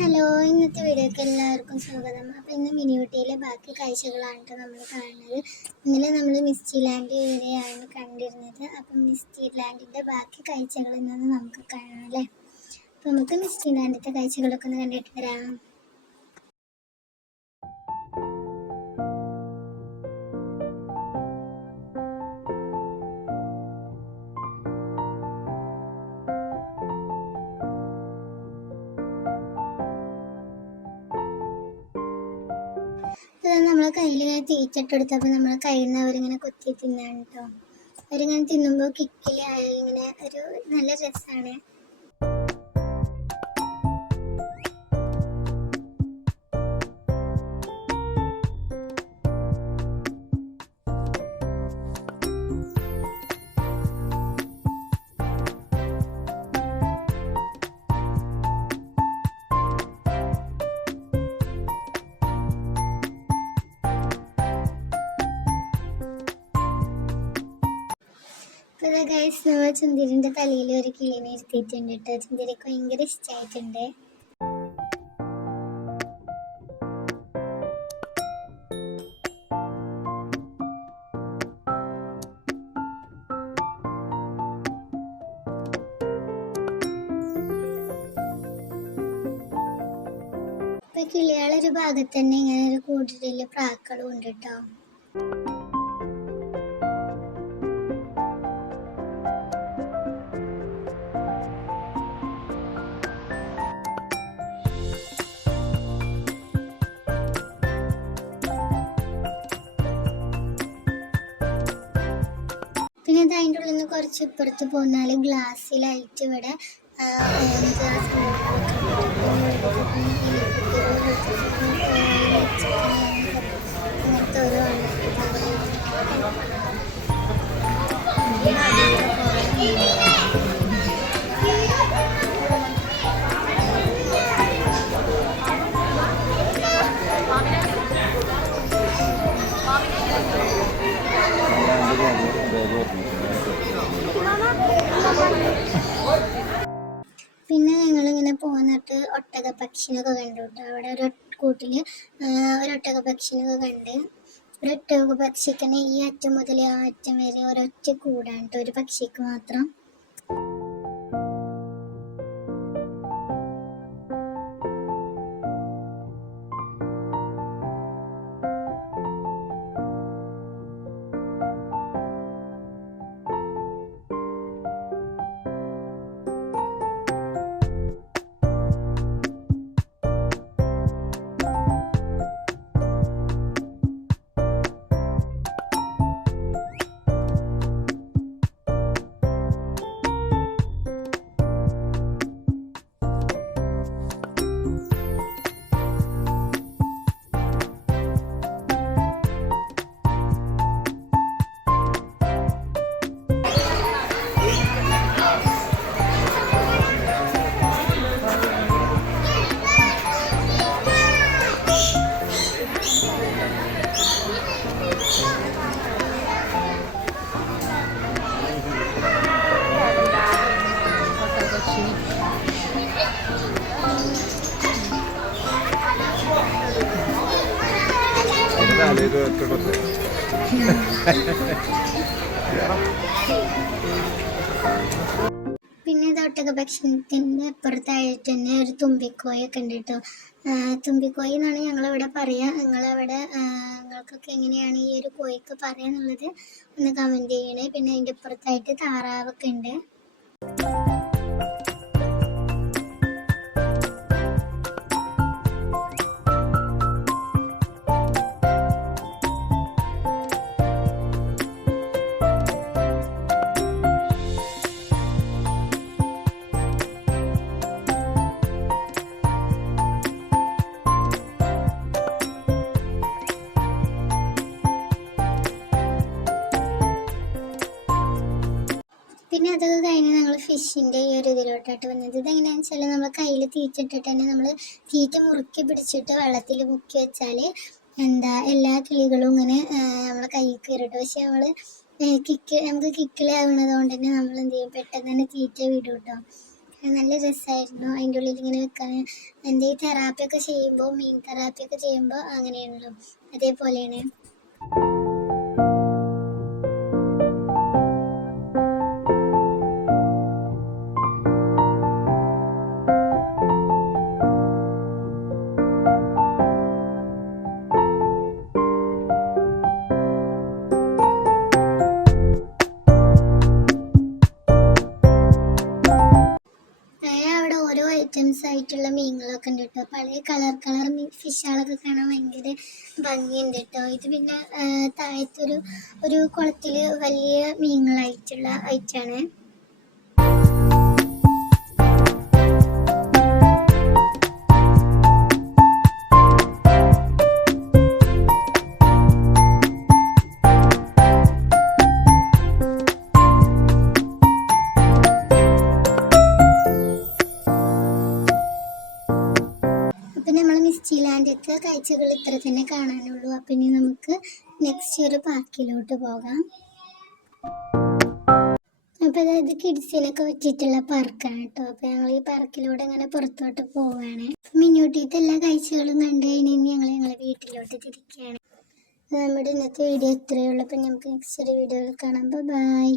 Hello, ഇന്നത്തെ വീഡിയോക്ക് എല്ലാവർക്കും സ്വാഗതം. അപ്പോൾ ഇന്ന് മിനിയൂട്ടിയിലെ ബാക്കി കാഴ്ചകളാണ് ട്ടോ നമ്മൾ കാണുന്നത്. ഇന്നലെ നമ്മൾ മിസ്റ്റി ലാൻഡ് വരെയാണ് കണ്ടിരുന്നത്. അപ്പം മിസ്റ്റി ലാൻഡിൻ്റെ ബാക്കി കാഴ്ചകൾ ഇന്ന് നമുക്ക് കാണാം അല്ലേ. അപ്പോൾ നമുക്ക് മിസ്റ്റി ലാൻഡിൻ്റെ കാഴ്ചകളൊക്കെ ഒന്ന് കണ്ടിട്ട് വരാം. അത് നമ്മളെ കയ്യിലിങ്ങനെ തീറ്റിട്ടെടുത്തപ്പോൾ നമ്മളെ കയ്യിൽ നിന്ന് അവരിങ്ങനെ കൊത്തി തിന്നാണ് കേട്ടോ. അവരിങ്ങനെ തിന്നുമ്പോൾ കിക്കിൽ ഇങ്ങനെ ഒരു നല്ല രസമാണ്. അപ്പോൾ ഗൈസ്, നമ്മൾ ചുന്തിരിൻ്റെ തലയിൽ ഒരു കിളിനെ ഇരുത്തിയിട്ടുണ്ട് കേട്ടോ. ചുന്തിരിക്ക് ഭയങ്കര ഇഷ്ടമായിട്ടുണ്ട്. ഇപ്പൊ കിളികളൊരു ഭാഗത്ത് തന്നെ ഇങ്ങനെ ഒരു കൂട്ടില് പ്രാക്കളും ഉണ്ട് കേട്ടോ. പിന്നെ അത് അതിൻ്റെ ഉള്ളിൽ നിന്ന് കുറച്ച് ഇപ്പുറത്ത് പോന്നാൽ ഗ്ലാസ്സിലായിട്ട് ഇവിടെ അങ്ങനത്തെ ഓരോ പിന്നെ ഞങ്ങളിങ്ങനെ പോന്നിട്ട് ഒട്ടക പക്ഷിനൊക്കെ കണ്ടു കേട്ടോ. അവിടെ ഒരു കൂട്ടിൽ ഒരു ഒട്ടക പക്ഷിനൊക്കെ കണ്ട്. ഒരു ഒട്ടക പക്ഷിക്കന്നെ ഈ അറ്റം മുതൽ ആ അറ്റം വരെ ഒരൊറ്റ കൂടാണ് കേട്ടോ, ഒരു പക്ഷിക്ക് മാത്രം. പിന്നെ ഇത് ഒട്ടക പക്ഷിൻ്റെ അപ്പുറത്തായിട്ട് തന്നെ ഒരു തുമ്പിക്കോയൊക്കെ ഉണ്ട് കേട്ടോ. തുമ്പിക്കോയി എന്നാണ് ഞങ്ങളിവിടെ പറയുക. നിങ്ങൾക്കൊക്കെ എങ്ങനെയാണ് ഈ ഒരു കോയിക്ക് പറയാന്നുള്ളത് ഒന്ന് കമൻറ്റ് ചെയ്യണേ. പിന്നെ അതിൻ്റെ അപ്പുറത്തായിട്ട് താറാവൊക്കെ ഉണ്ട്. പിന്നെ അതൊക്കെ കഴിഞ്ഞ് ഞങ്ങൾ ഫിഷിൻ്റെ ഈ ഒരു ഇതിലോട്ടായിട്ട് വന്നത്. ഇതെങ്ങനെയാണെന്ന് വെച്ചാൽ നമ്മൾ കയ്യിൽ തീറ്റിട്ടിട്ട് തന്നെ നമ്മൾ തീറ്റ മുറുക്കി പിടിച്ചിട്ട് വെള്ളത്തിൽ മുക്കി വെച്ചാൽ എല്ലാ കിളികളും ഇങ്ങനെ നമ്മളെ കയ്യിൽ കയറിയിട്ട്. പക്ഷെ നമുക്ക് കിക്കിലാവുന്നത് കൊണ്ട് തന്നെ നമ്മൾ എന്ത് ചെയ്യും, പെട്ടെന്ന് തന്നെ തീറ്റ വിടും കേട്ടോ. നല്ല രസമായിരുന്നു. അതിൻ്റെ ഉള്ളിൽ ഇങ്ങനെ വെക്കാൻ എന്തെങ്കിലും തെറാപ്പിയൊക്കെ ചെയ്യുമ്പോൾ, മീൻ തെറാപ്പിയൊക്കെ ചെയ്യുമ്പോൾ അങ്ങനെയാണല്ലോ, അതേപോലെയാണ്. അവിടെ ഓരോ ഐറ്റംസ് ആയിട്ടുള്ള മീനുകളൊക്കെ ഉണ്ട് കേട്ടോ. പഴയ കളർ ഫിഷുകളൊക്കെ കാണാൻ ഭയങ്കര ഭംഗിയുണ്ട് കേട്ടോ. ഇത് പിന്നെ താഴത്തൊരു കുളത്തിൽ വലിയ മീനുകളായിട്ടുള്ള ഐറ്റാണ്. അപ്പം നമ്മൾ മിസ്റ്റി ലാൻഡത്തെ കാഴ്ചകൾ ഇത്ര തന്നെ കാണാനുള്ളൂ. അപ്പം ഇനി നമുക്ക് നെക്സ്റ്റ് ഒരു പാർക്കിലോട്ട് പോകാം. അപ്പോൾ അതായത് കിഡ്സിനൊക്കെ വെച്ചിട്ടുള്ള പാർക്കാണ് കേട്ടോ. അപ്പോൾ ഞങ്ങൾ ഈ പാർക്കിലൂടെ ഇങ്ങനെ പുറത്തോട്ട് പോവുകയാണ്. മിനിയൂട്ടിത്തെ എല്ലാ കാഴ്ചകളും കണ്ടു കഴിഞ്ഞ് ഞങ്ങളെ വീട്ടിലോട്ട് തിരിക്കുകയാണ്. നമ്മുടെ ഇന്നത്തെ വീഡിയോ ഇത്രയേ ഉള്ളൂ. അപ്പം നമുക്ക് നെക്സ്റ്റ് ഒരു വീഡിയോയിൽ കാണാം. ബൈ.